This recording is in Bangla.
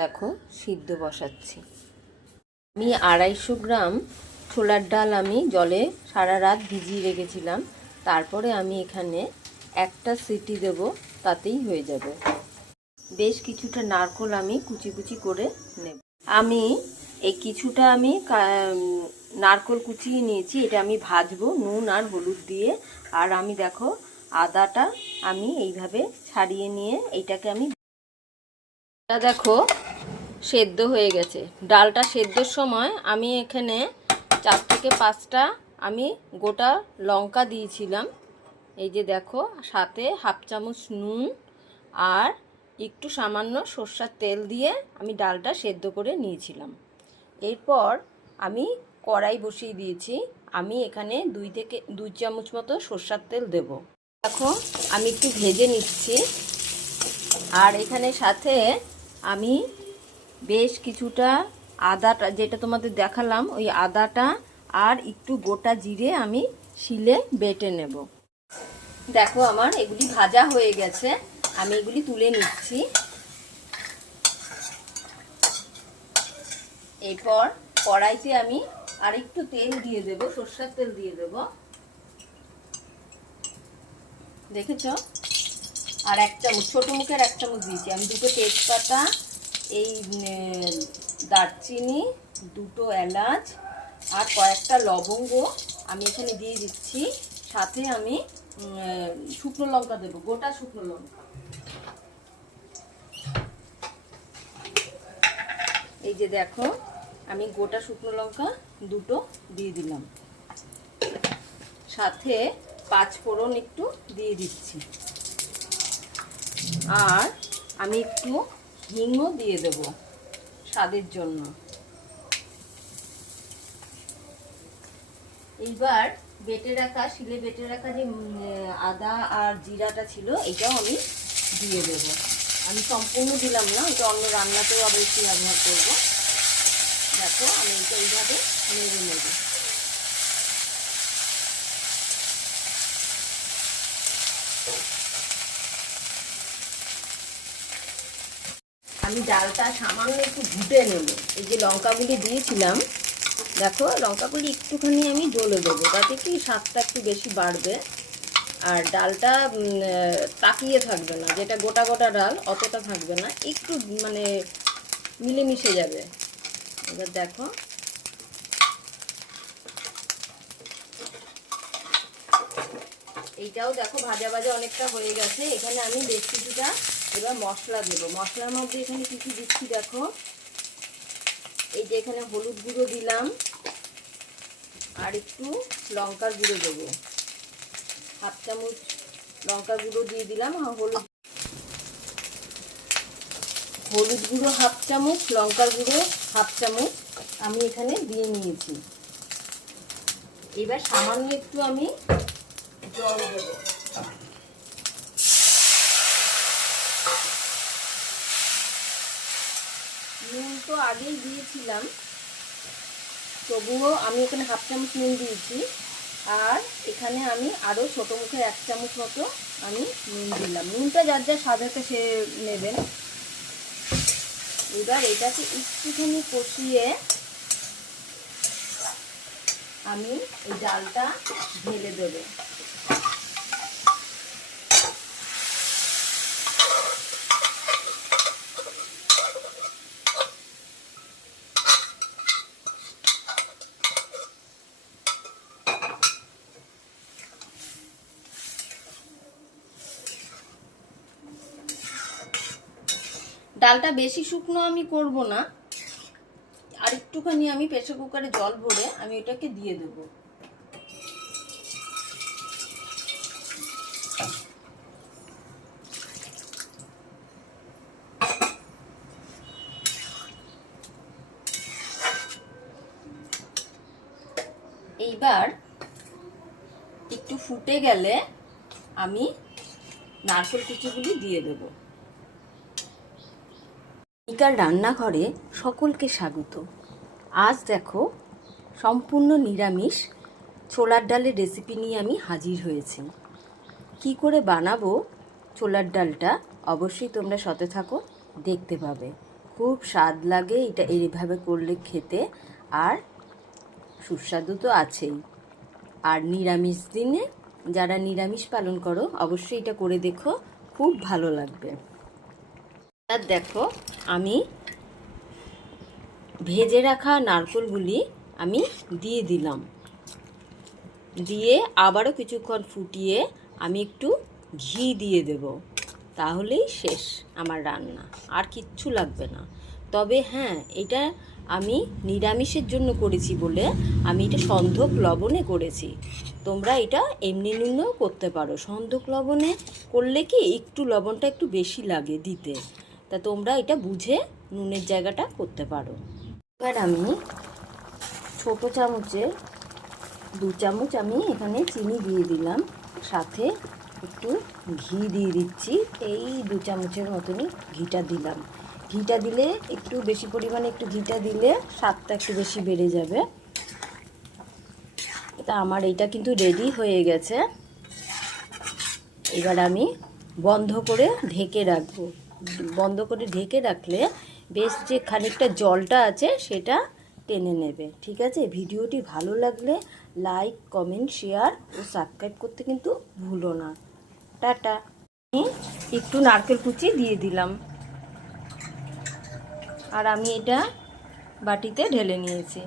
দেখো সিদ্ধ বসাচ্ছি। আমি 250 গ্রাম ছোলার ডাল আমি জলে সারা রাত ভিজিয়ে রেখেছিলাম। তারপরে আমি এখানে একটা সিটি দেব, তাতেই হয়ে যাবে। বেশ কিছুটা নারকেল আমি কুচি কুচি করে নেব। আমি এই কিছুটা নারকেল কুচিয়ে নিয়েছি, এটা আমি ভাজবো নুন আর হলুদ দিয়ে। আর আমি দেখো আদাটা আমি এইভাবে ছাড়িয়ে নিয়ে এইটাকে আমি দেখো সেদ্ধ হয়ে গেছে। ডালটা সেদ্ধর সময় আমি এখানে 4 থেকে 5টা আমি গোটা লঙ্কা দিয়েছিলাম। এই যে দেখো, সাথে হাফ চামচ নুন আর একটু সামান্য সরষের তেল দিয়ে আমি ডালটা সেদ্ধ করে নিয়েছিলাম। এরপর আমি কড়াই বসিয়ে দিয়েছি। আমি এখানে 2 চামচ মতো সরষের তেল দেব। দেখো আমি একটু ভেজে নিচ্ছি। আর এখানে সাথে আমি বেশ কিছুটা আদাটা, যেটা তোমাদের দেখালাম, ওই আদাটা আর একটু গোটা জিরে আমি শিলে বেটে নেব। দেখো আমার এগুলি ভাজা হয়ে গেছে, আমি এগুলি তুলে নিচ্ছি। এরপর কড়াইতে আমি আর একটু তেল দিয়ে দেব, সরষের তেল দিয়ে দেব। দেখেছো? আর 1 চামচ, ছোটো মুখের 1 চামচ দিয়েছি আমি। 2টো তেজপাতা, এই দারচিনি, 2টো এলাচ আর কয়েকটা লবঙ্গ আমি এখানে দিয়ে দিচ্ছি। সাথে আমি শুকনো লঙ্কা দেবো, গোটা শুকনো লঙ্কা। এই যে দেখো আমি গোটা শুকনো লঙ্কা 2টো দিয়ে দিলাম। সাথে 5 ফোড়ন একটু দিয়ে দিচ্ছি। আর আমি একটু হিংও দিয়ে দেব স্বাদের জন্য। এইবার শিলে বেটে রাখা যে আদা আর জিরাটা ছিল, এটাও আমি দিয়ে দেব। আমি সম্পূর্ণ দিলাম না, এটা অন্য রান্নাতেও আবার একটু ব্যবহার করবো। দেখো আমি এটা এইভাবে নেড়ে নেব। আমি ডালটা সামান্য একটু ঘুটে নেব। এই যে লঙ্কাগুলি দিয়েছিলাম, দেখো লঙ্কাগুলি একটুখানি আমি জ্বলে দেবো, তাতে কি স্বাদটা একটু বেশি বাড়বে। আর ডালটা তাকিয়ে থাকবে না, যেটা গোটা গোটা ডাল অতটা থাকবে না, একটু মিলেমিশে যাবে। এবার দেখো এইটাও দেখো ভাজা ভাজা অনেকটা হয়ে গেছে। এখানে আমি বেশ কিছুটা এবার মশলা দেবো। মশলার মধ্যে এখানে কিছু দিচ্ছি দেখো। এই যে এখানে হলুদ গুঁড়ো দিলাম, আর একটু লঙ্কার গুঁড়ো দেবো, হাফ চামচ লঙ্কার গুঁড়ো দিয়ে দিলাম। হলুদ গুঁড়ো হাফ চামচ, লঙ্কার গুঁড়ো হাফ চামচ আমি এখানে দিয়ে নিয়েছি। এবার সামান্য একটু আমি জল দেবো। নুন তো আগেই দিয়েছিলাম, তবুও আমি এখানে হাফ চামচ নুন দিয়েছি। আর এখানে আমি আরও ছোটো মুখে 1 চামচ মতো আমি নুন দিলাম। নুনটা যার যা স্বাদ হতে সে নেবেন। এবার এটাকে একটুখানি কষিয়ে আমি এই ডালটা ঢেলে দেবো। ডালটা বেশি শুকনো আমি করব না, আর একটুখানি আমি প্রেসার কুকারে জল ভরে আমি এটাকে দিয়ে দেব। এইবার একটু ফুটে গেলে আমি নারকেল কুচিগুলি দিয়ে দেব। মিকার রান্নাঘরে সকলকে স্বাগত। আজ দেখো সম্পূর্ণ নিরামিষ ছোলার ডালের রেসিপি নিয়ে আমি হাজির হয়েছি। কি করে বানাবো ছোলার ডালটা অবশ্যই তোমরা সাথে থাকো, দেখতে পাবে। খুব স্বাদ লাগে এটা এইভাবে করলে খেতে, আর সুস্বাদু তো আছেই। আর নিরামিষ দিনে যারা নিরামিষ পালন করো অবশ্যই এটা করে দেখো, খুব ভালো লাগবে। আর দেখো আমি ভেজে রাখা নারকেলগুলি আমি দিয়ে দিলাম, দিয়ে আবারও কিছুক্ষণ ফুটিয়ে আমি একটু ঘি দিয়ে দেব, তাহলেই শেষ আমার রান্না, আর কিচ্ছু লাগবে না। তবে হ্যাঁ, এটা আমি নিরামিষের জন্য করেছি বলে আমি এটা সন্ধক লবণে করেছি। তোমরা এটা এমনি নুনেও করতে পারো। সন্ধক লবণে করলে কি একটু লবণটা একটু বেশি লাগে দিতে, তা তোমরা এটা বুঝে নুনের জায়গাটা করতে পারো। এবার আমি ছোটো চামচে 2 চামচ আমি এখানে চিনি দিয়ে দিলাম, সাথে একটু ঘি দিয়ে দিচ্ছি। এই 2 চামচের মতনই ঘিটা দিলাম। ঘিটা দিলে একটু বেশি পরিমাণে একটু ঘিটা দিলে স্বাদটা একটু বেশি বেড়ে যাবে। তা আমার এইটা কিন্তু রেডি হয়ে গেছে। এবার আমি বন্ধ করে ঢেকে রাখবো। বন্ধ করে ঢেকে রাখলে বেশ যে খানিকটা জলটা আছে সেটা টেনে নেবে। ঠিক আছে, ভিডিওটি ভালো লাগলে লাইক, কমেন্ট, শেয়ার ও সাবস্ক্রাইব করতে কিন্তু ভুলো না। টাটা। আমি একটু নারকেল কুচি দিয়ে দিলাম, আর আমি এটা বাটিতে ঢেলে নিয়েছি।